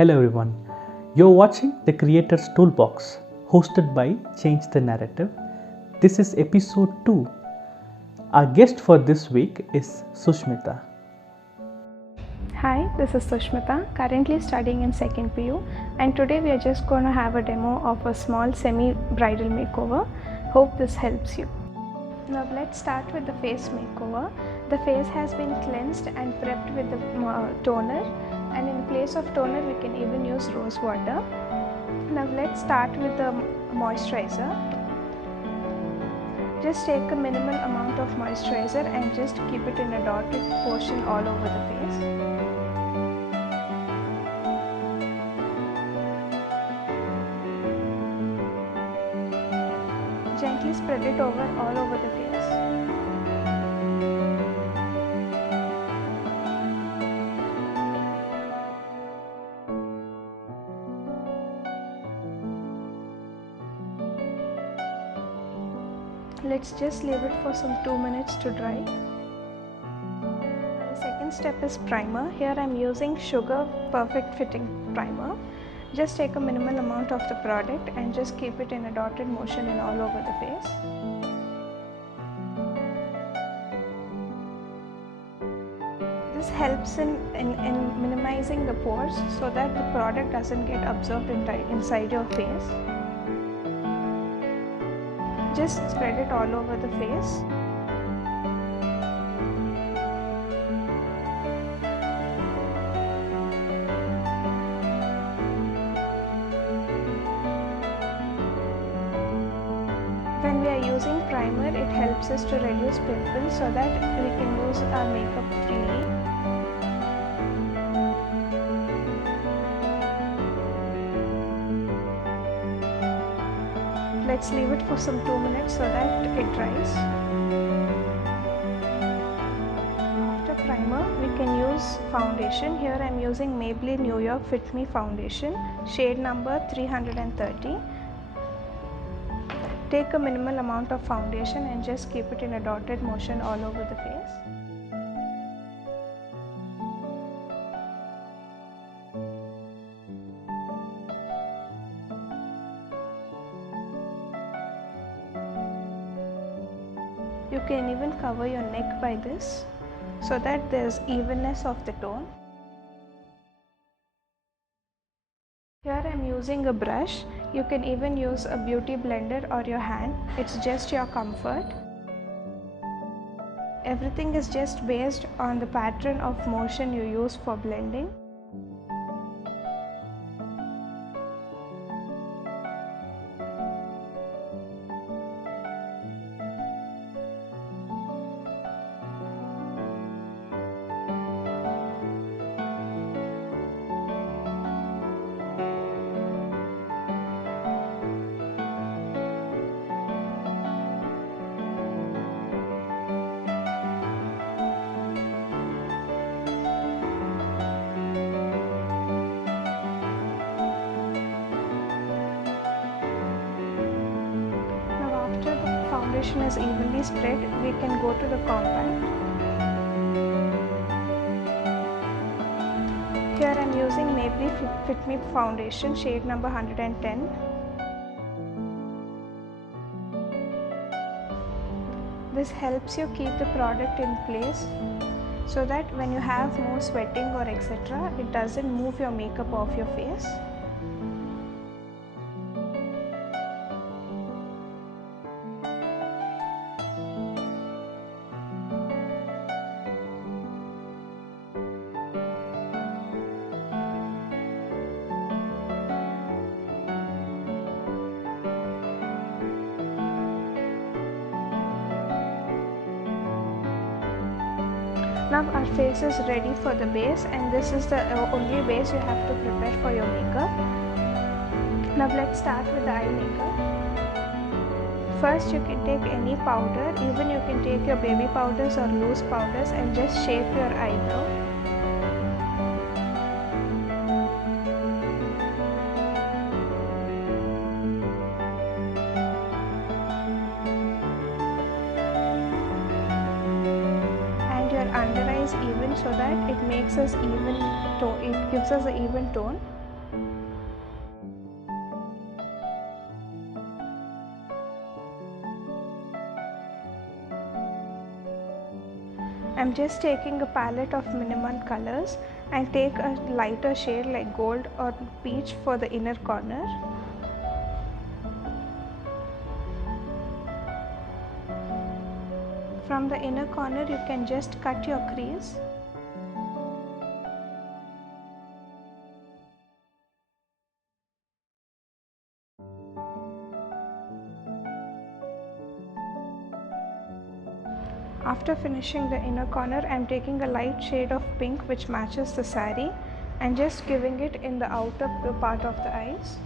Hello everyone, you're watching the Creators Toolbox hosted by Change the Narrative. This is episode 2. Our guest for this week is SUSHMITHA. Hi, this is SUSHMITHA, currently studying in 2nd PU, and today we are just going to have a demo of a small semi-bridal makeover. Hope this helps you. Now let's start with the face makeover. The face has been cleansed and prepped with the toner, and in place of toner we can even use rose water. Now let's start with the moisturizer. Just take a minimal amount of moisturizer and just keep it in a dotted portion all over the face. Gently spread it all over the face. Let's just leave it for some 2 minutes to dry. The second step is primer. Here I am using Sugar Perfect Fitting Primer. Just take a minimal amount of the product and just keep it in a dotted motion in all over the face. This helps in minimizing the pores so that the product doesn't get absorbed inside your face. Just spread it all over the face. When we are using primer, it helps us to reduce pimples so that we can use our makeup freely. Let's leave it for some 2 minutes so that it dries. After primer, we can use foundation. Here I am using Maybelline New York Fit Me Foundation, shade number 330. Take a minimal amount of foundation and just keep it in a dotted motion all over the face. You can even cover your neck by this so that there is evenness of the tone. Here I am using a brush. You can even use a beauty blender or your hand. It's just your comfort. Everything is just based on the pattern of motion you use for blending. Foundation is evenly spread, we can go to the compact. Here I am using Maybelline Fit Me Foundation, shade number 110. This helps you keep the product in place so that when you have more sweating or etc., it doesn't move your makeup off your face. Now our face is ready for the base, and this is the only base you have to prepare for your makeup. Now let's start with the eye makeup. First you can take any powder, even you can take your baby powders or loose powders and just shape your eyebrow. under eyes even so that it makes us even tone, it gives us an even tone. I'm just taking a palette of minimal colors and take a lighter shade like gold or peach for the inner corner. From the inner corner you can just cut your crease. After finishing the inner corner, I am taking a light shade of pink which matches the saree and just giving it in the outer part of the eyes.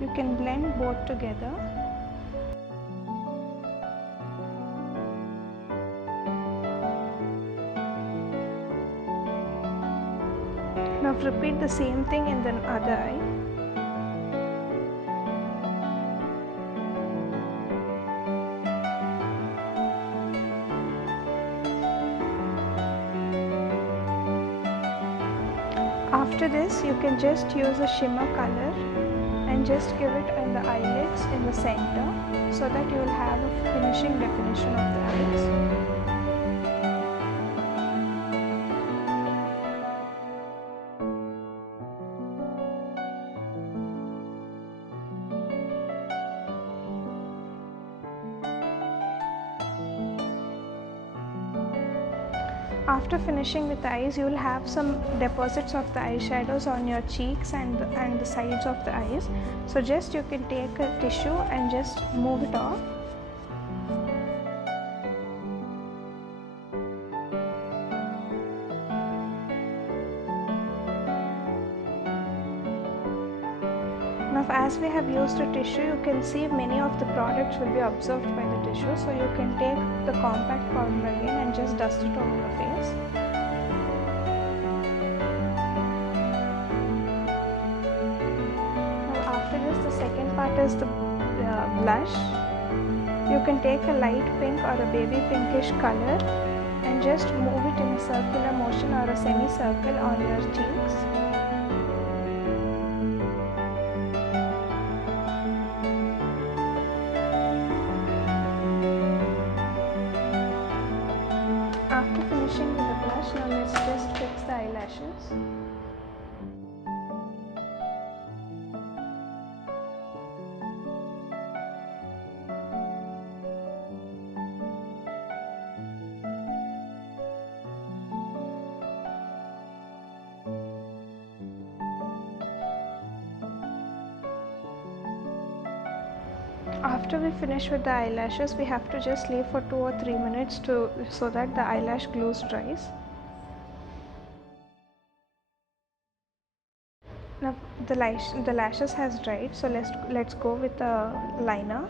You can blend both together. Now repeat the same thing in the other eye. After this, you can just use a shimmer color and just give it in the eyelids in the center so that you will have a finishing definition of the eyes. After finishing with the eyes, you will have some deposits of the eyeshadows on your cheeks and the sides of the eyes. So just you can take a tissue and just move it off. Now as we have used a tissue, you can see many of the products will be absorbed by the tissue. So you can take the compact powder again and just dust it over your face. Now after this, the second part is the blush. You can take a light pink or a baby pinkish color and just move it in a circular motion or a semicircle on your cheeks. After finishing with the blush, now let's just fix the eyelashes. After we finish with the eyelashes, we have to just leave for 2 or 3 minutes so that the eyelash glue dries. Now the lashes has dried, so let's go with the liner.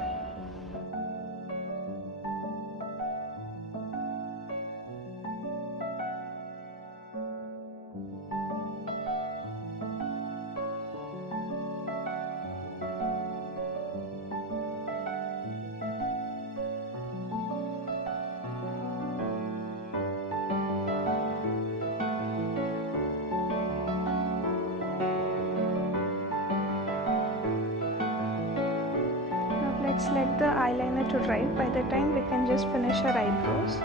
Let's let the eyeliner to dry. By the time we can just finish our eyebrows.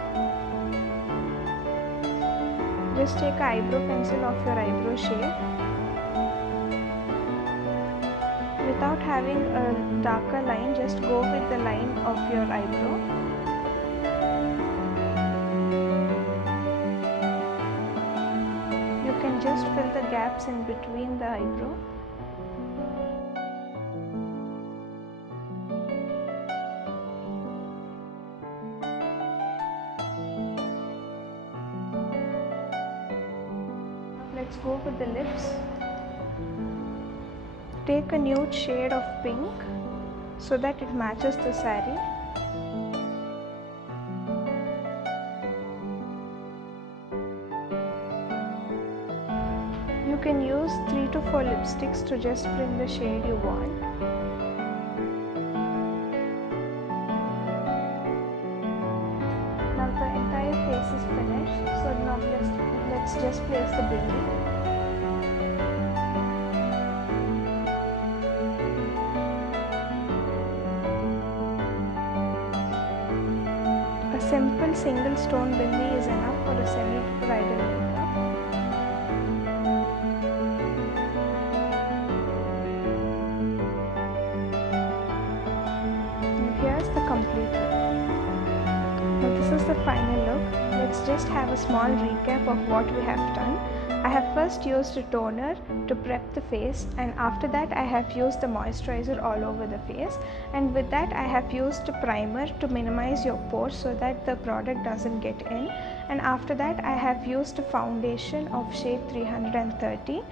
Just take an eyebrow pencil of your eyebrow shade. Without having a darker line, just go with the line of your eyebrow. You can just fill the gaps in between the eyebrow. Let's go with the lips. Take a nude shade of pink so that it matches the saree. You can use 3 to 4 lipsticks to just bring the shade you want. Now the entire face is finished, so now let's let's just place the bindi. A simple single stone bindi is enough for a semi-bridal makeup. And here's the complete look. Now this is the final look. Let's just have a small recap of what we have done. I have first used a toner to prep the face, and after that I have used the moisturizer all over the face, and with that I have used a primer to minimize your pores so that the product doesn't get in, and after that I have used a foundation of shade 330,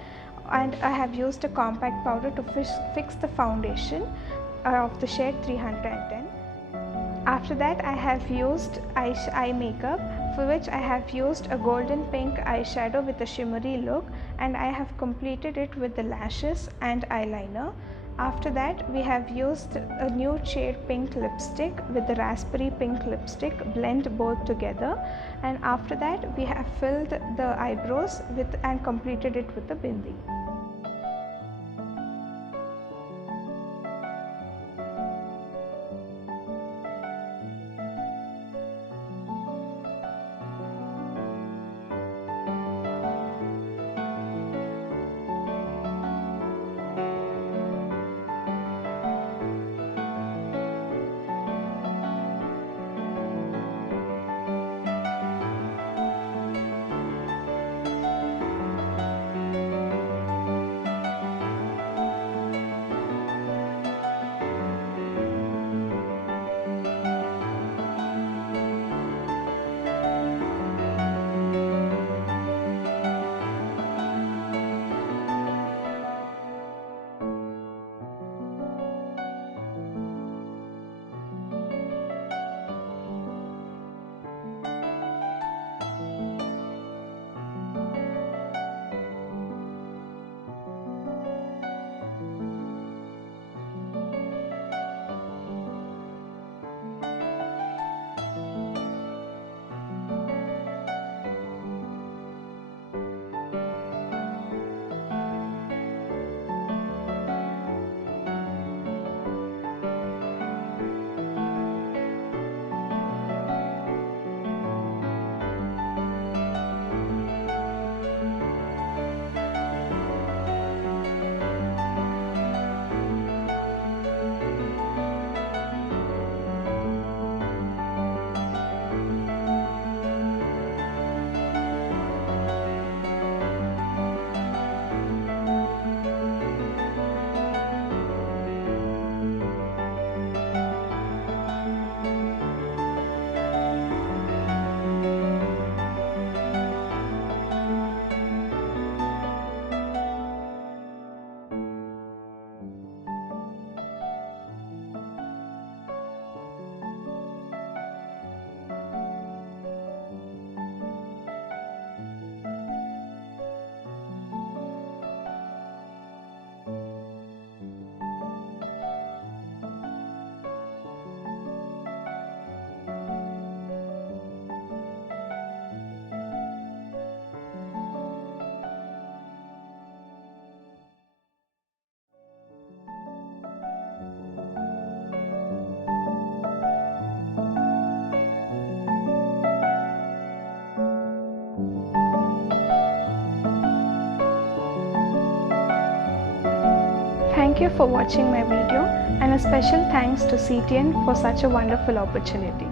and I have used a compact powder to fix the foundation of the shade 310. After that I have used eye makeup, for which I have used a golden pink eyeshadow with a shimmery look, and I have completed it with the lashes and eyeliner. After that we have used a nude shade pink lipstick with the raspberry pink lipstick, blend both together, and after that we have filled the eyebrows with and completed it with the bindi. Thank you for watching my video, and a special thanks to CTN for such a wonderful opportunity.